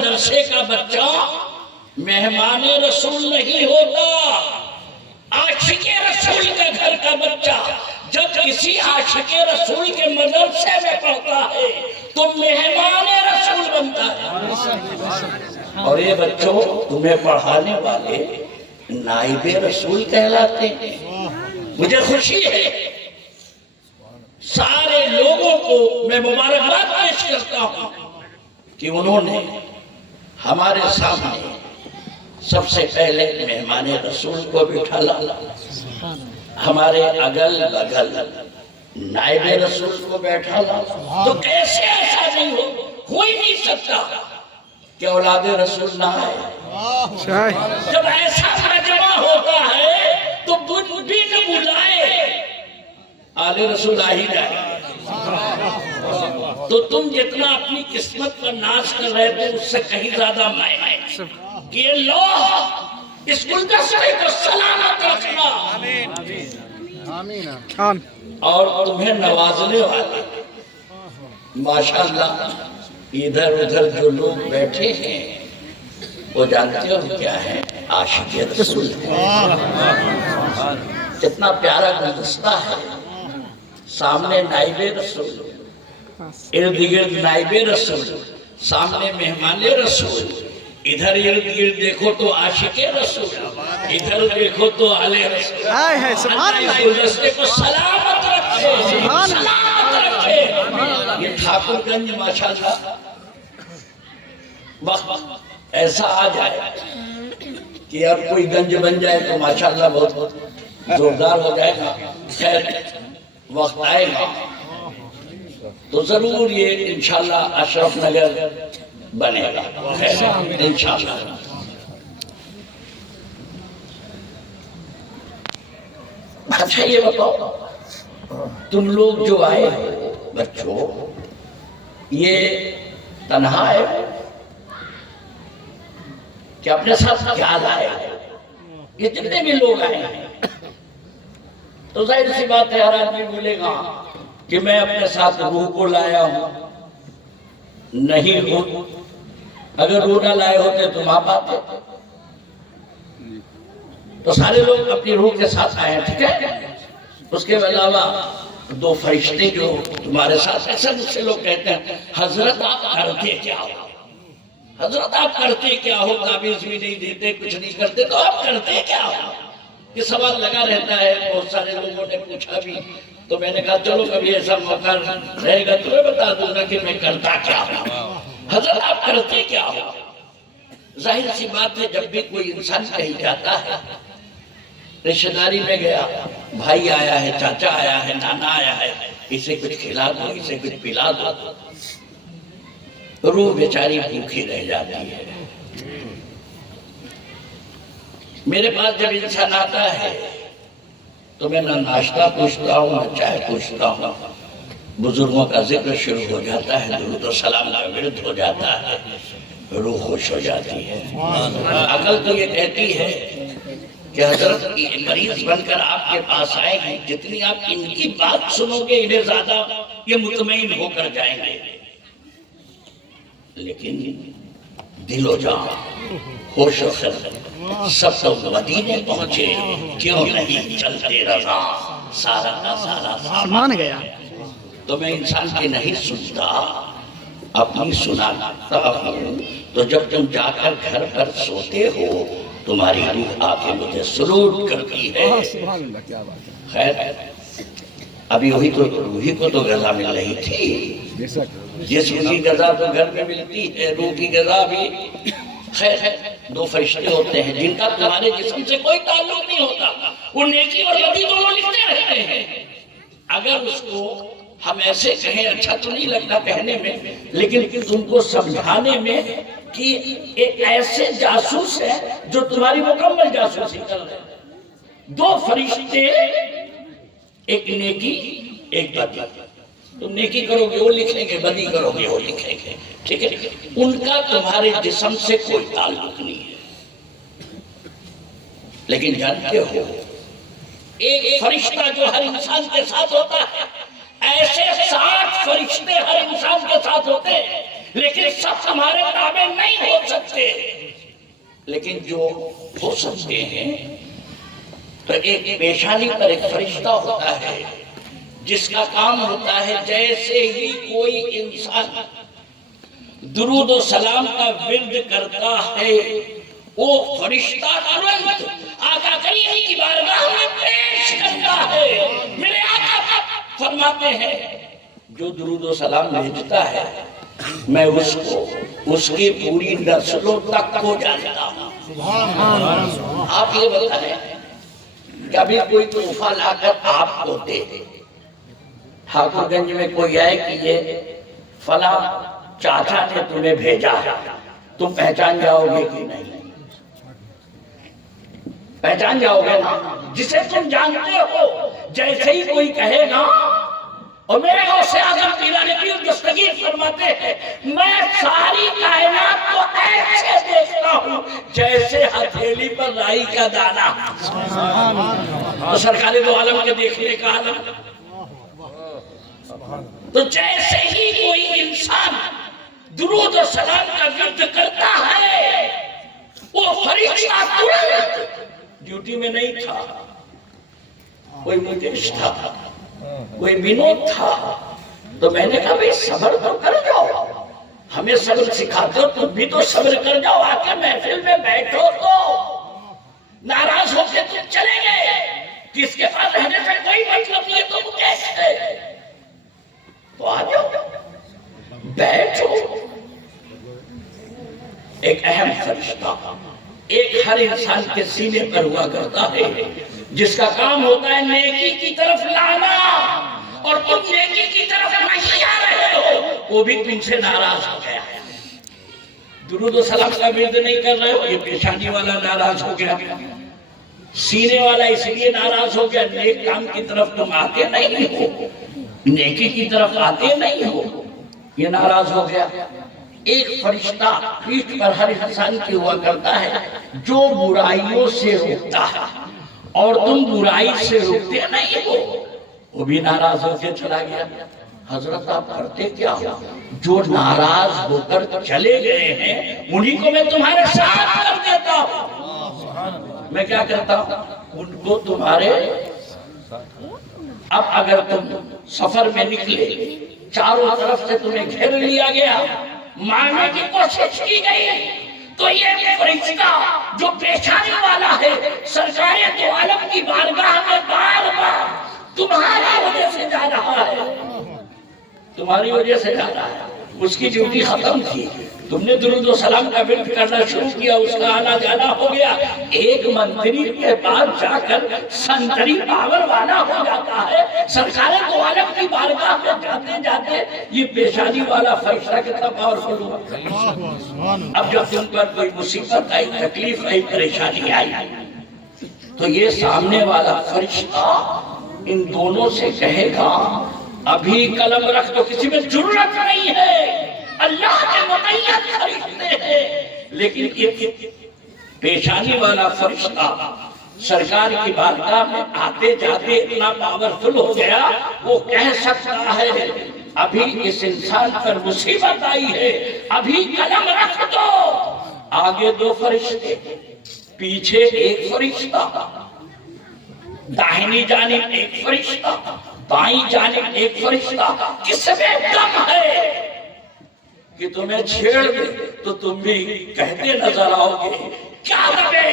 مدرسے کا بچہ مہمان رسول نہیں ہوتا، عاشق رسول کے گھر کا بچہ جب کسی عاشق رسول کے مدرسے میں پڑھتا ہے تو مہمان رسول بنتا ہے۔ اور یہ بچوں تمہیں پڑھانے والے نائب رسول کہلاتے ہیں۔ مجھے خوشی ہے، سارے لوگوں کو میں مبارکباد پیش کرتا ہوں کہ انہوں نے ہمارے سامنے سب سے پہلے مہمان رسول کو بٹھالا، ہمارے اگل بگل نائب رسول کو بیٹھالا۔ تو کیسے ایسا نہیں ہو ہی نہیں سکتا کہ اولاد رسول نہ آئے۔ جب ایسا مجمع ہوتا ہے تو بن بلائے آل رسول آ ہی جائے۔ تو تم جتنا اپنی قسمت پر ناز کر رہے تھے اس سے کہیں زیادہ میں کہ اللہ اس گلدستے کو سلامت رکھنا اور تمہیں نوازنے والے۔ ماشاءاللہ ادھر ادھر جو لوگ بیٹھے ہیں وہ جانتے ہو کیا ہے؟ عاشق رسول ہے۔ کتنا پیارا گلدستہ ہے، سامنے نائب رسول، ارد گرد نائب رسول، سامنے مہمان رسول، ادھر ارد گرد دیکھو تو عاشق رسول، ادھر دیکھو تو آل رسول۔ اللہ گلدستے کو سلامت رکھے، سلامت رکھے۔ یہ ٹھاکر گنج ماشاءاللہ وقت ایسا آ جائے کہ اب کوئی گنج بن جائے تو ماشاءاللہ بہت زوردار ہو جائے گا۔ خیر وقت آئے گا تو ضرور یہ انشاءاللہ اشرف نگر بنے گا انشاءاللہ۔ اچھا یہ بتاؤ تم لوگ جو آئے بچوں یہ تنہا ہے کہ اپنے ساتھ کیا لائے؟ یہ جتنے بھی لوگ آئے ہیں تو ظاہر سی بات ہے ہر آدمی بولے گا کہ میں اپنے ساتھ روح کو لایا ہوں۔ نہیں ہو، اگر روح نہ لائے ہوتے تو آپ آتے۔ تو سارے لوگ اپنی روح کے ساتھ آئے ہیں، ٹھیک ہے؟ اس کے علاوہ دو فرشتے جو تمہارے ساتھ ایسا مجھ سے لوگ کہتے ہیں حضرت آپ کرتے کیا ہو؟ حضرت آپ کرتے کیا ہو؟ تعویذ بھی نہیں دیتے، کچھ نہیں کرتے، تو آپ کرتے کیا ہو؟ یہ سوال لگا رہتا ہے، بہت سارے لوگوں نے پوچھا بھی، تو میں نے کہا چلو کبھی ایسا موقع رہے گا تو میں بتا دوں گا کہ میں کرتا کیا ہوں۔ حضرت آپ کرتے کیا ہو؟ ظاہر سی بات ہے جب بھی کوئی انسان کہیں جاتا ہے، رشتہ داری میں گیا، بھائی آیا ہے، چاچا آیا ہے، نانا آیا ہے، اسے کچھ کھلا دو، اسے کچھ پلا دو، روح بیچاری بھوکی رہ جاتی ہے۔ میرے پاس جب انسان آتا ہے تو میں نہ ناشتہ پوچھتا ہوں نہ چائے پوچھتا ہوں، بزرگوں کا ذکر شروع ہو جاتا ہے، درود و سلام کا ورد ہو جاتا ہے، روح خوش ہو جاتی ہے۔ عقل تو یہ کہتی ہے کہ حضرت کی مریض بن کر آپ کے پاس آئے ہیں، جتنی آپ ان کی بات سنو گے انہیں زیادہ یہ مطمئن ہو کر جائیں گے۔ لیکن دل و جان ہوش و خرد سب تو مدینے پہنچے، کیوں نہیں چلتے رضا سارا کا سارا سامان گیا۔ تو میں انسان کی نہیں سنتا، اپنی سناتا ہوں۔ تو جب تم جا کر گھر پر سوتے ہو تمہاری روح آ کے مجھے سلوٹ کرتی ہے۔ خیر ابھی وہی تو روحی کو تو غذا مل رہی تھی، جس کی غذا تو گھر میں ملتی ہے، روح کی غذا بھی۔ خیر دو فرشتے ہوتے ہیں جن کا تمہارے جسم سے کوئی تعلق نہیں ہوتا، وہ نیکی اور بدی دونوں لکھتے رہتے ہیں۔ اگر اس کو ہم ایسے کہیں اچھا تو نہیں لگتا کہنے میں، لیکن تم کو سمجھانے میں کہ ایک ایسے جاسوس ہے جو تمہاری مکمل جاسوسی کر رہے ہیں۔ دو فرشتے، ایک نیکی ایک بدی، تم نیکی کرو گے وہ لکھیں گے، بدی کرو گے وہ لکھیں گے، ٹھیک ہے؟ ان کا تمہارے جسم سے کوئی تعلق نہیں ہے۔ لیکن جانتے ہو ایک فرشتہ جو ہر انسان کے ساتھ ہوتا ہے، ایسے 60 فرشتے ہر انسان کے ساتھ ہوتے ہیں، لیکن سب تمہارے تابع نہیں ہو سکتے، لیکن جو ہو سکتے ہیں تو ایک پیشانی پر ایک فرشتہ ہوتا ہے جس کا کام ہوتا ہے جیسے ہی کوئی انسان درود و سلام کا ورد کرتا ہے وہ فرشتہ ترنت آقا کریم کی بارگاہ میں پیش کرتا ہے۔ میرے آقا فرماتے ہیں جو درود و سلام بھیجتا ہے میں اس کو اس کی پوری نسلوں تک کو جانتا ہوں۔ آپ یہ بتائیں کبھی کوئی تحفہ لا کر آپ کو دے ٹھاکر گنج میں کوئی آئے کہ یہ فلاں چاچا نے تمہیں بھیجا ہے، تم پہچان جاؤ گے کہ نہیں؟ پہچان جاؤ گے نا، جسے تم جانتے ہو جیسے ہی کوئی کہے گا۔ اور میرے غوث اعظم پیران پیر دستگیر فرماتے ہیں میں ساری کائنات کو ایسے دیکھتا ہوں جیسے ہتھیلی پر رائی کا دانہ۔ تو سرکار دو عالم کے دیکھنے کا عالم، تو جیسے ہی کوئی انسان درود و سلام کا ورد کرتا ہے وہ فرشتہ ترنت ڈیوٹی میں نہیں تھا، کوئی مدیش تھا، کوئی بینود تھا، تو میں نے کہا بھئی صبر تو کر جاؤ، ہمیں صبر سکھاتے ہو تم بھی تو صبر کر جاؤ، آ کے محفل میں بیٹھو تو ناراض ہو کے تم چلے گئے، کس کے پاس رہنے سے کوئی مطلب نہیں ہے، تم کیسے تو آ جاؤ بیٹھو۔ ایک اہم فرشتہ ایک ہر انسان کے سینے پر ہوا کرتا ہے جس کا کام ہوتا ہے نیکی کی طرف لانا، اور تم نیکی کی طرف نہیں آ رہے ہو وہ بھی تم سے ناراض ہو گیا، درود و سلام کا ورد نہیں کر رہے ہو، یہ پیشانی والا ناراض ہو گیا، سینے والا اس لیے ناراض ہو گیا نیک کام کی طرف تم آتے نہیں ہو، نیکی کی طرف آتے نہیں ہو، یہ ناراض ہو گیا۔ ایک فرشتہ پیٹھ پر ہر انسان کی ہوا کرتا ہے جو برائیوں سے روکتا ہے، اور تم برائی سے روکتے نہیں ہو، وہ بھی ناراض ہو کے چلا گیا۔ حضرت آپ کرتے کیا ہو؟ جو ناراض ہو کر چلے گئے ہیں انہی کو میں تمہارے ساتھ کر دیتا ہوں۔ میں کیا کرتا ہوں ان کو تمہارے، اب اگر تم سفر میں نکلے چاروں طرف سے تمہیں گھیر لیا گیا، مارنے کی کوشش کی گئی، تو یہ فرشتہ جو پیشانی والا ہے سرکار دو عالم کی بارگاہ میں بار بار تمہاری وجہ سے جا رہا ہے، تمہاری وجہ سے جا رہا ہے، اس کی ڈیوٹی ختم تھی، تم نے درود و سلام کا ورد کرنا شروع کیا، اس کا آنا جانا ہو گیا، ایک منتری کے بعد جا کر سنتری پاور والا ہو جاتا ہے، سرکار دو عالم کی بارگاہ میں جاتے جاتے یہ پیشانی والا فرشتہ کتنا پاورفل ہوا۔ اب جب تم پر کوئی مصیبت آئی، تکلیف آئی، پریشانی آئی، تو یہ سامنے والا فرشتہ ان دونوں سے کہے گا ابھی قلم رکھ، تو کسی میں جرت نہیں ہے، اللہ کے مقید فرشتے ہیں، لیکن یہ پیشانی والا فرشتہ سرکار کی بارگاہ میں آتے جاتے اتنا پاورفل ہو گیا، وہ کہہ سکتا ہے ابھی اس انسان پر مصیبت آئی ہے، ابھی قلم رکھ دو۔ آگے دو فرشتے، پیچھے ایک فرشتہ، داہنی جانب ایک فرشتہ، بائیں جانب ایک فرشتہ، کس میں دم ہے کہ تمہیں چھیڑ دے تو تم بھی کہتے نظر آؤ گے کیا دبے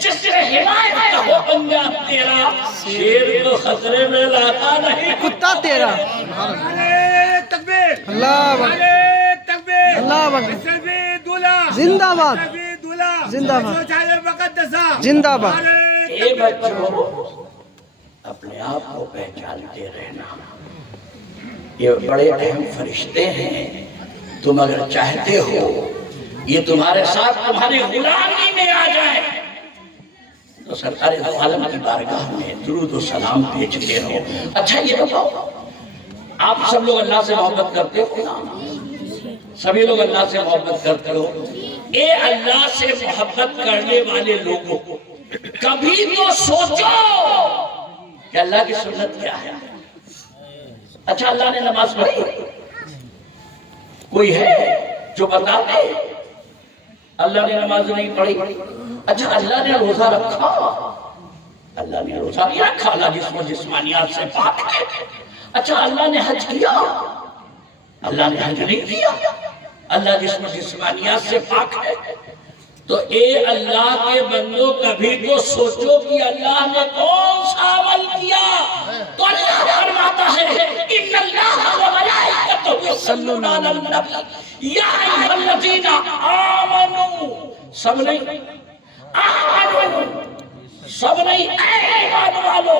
جس سے حمایت کا ہو انجام تیرا، شیر کو خطرے میں لاتا نہیں کتا تیرا۔ تکبیر، اللہ تکبیر، اللہ اکبر، زندہ باد، زندہ باد، زندہ باد۔ اے بچوں اپنے آپ کو پہچانتے رہنا، یہ بڑے اہم فرشتے ہیں، تم اگر چاہتے ہو یہ تمہارے ساتھ تمہاری غلامی میں آ جائے تو سرکار دو عالم کی بارگاہ میں درود و سلام بھیجتے رہو۔ اچھا یہ بتاؤ آپ سب لوگ اللہ سے محبت کرتے ہو نا؟ سبھی لوگ اللہ سے محبت کرتے ہو؟ اے اللہ سے محبت کرنے والے لوگوں کو کبھی تو سوچو کہ اللہ کی سنت کیا ہے۔ اچھا اللہ نے نماز پڑھی؟ کوئی ہے جو بتا دے اللہ نے نماز نہیں پڑھی. اچھا اللہ نے روزہ رکھا؟ اللہ نے روزہ نہیں رکھا. اللہ جسم و جسمانیات سے پاک ہے. اچھا اللہ نے حج کیا؟ اللہ نے حج نہیں کیا. اللہ جسم و جسمانیات سے پاک ہے. تو اے اللہ کے بندوں کبھی تو سوچو کہ اللہ نے کون سا عمل کیا. تو اللہ فرماتا ہے ان اللہ و ملائکتہ یصلون علی النبی یا ایھا الذین آمنوا. سب نہیں آمنوا، سب نہیں اے ایمان والو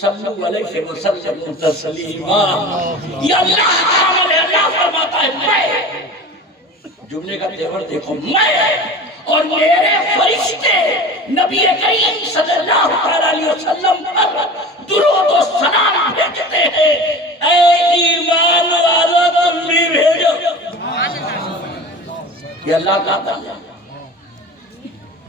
صلو علیہ وسلم تسلیما. یہ اللہ کا عمل ہے. اللہ فرماتا ہے میں، جملے کا تیور دیکھو، میں اور میرے فرشتے نبی کریم صلی اللہ علیہ وسلم پر درود و سلام بھیجتے ہیں. اے ایمان والو تم بھی بھیجو. یہ اللہ کا عمل ہے.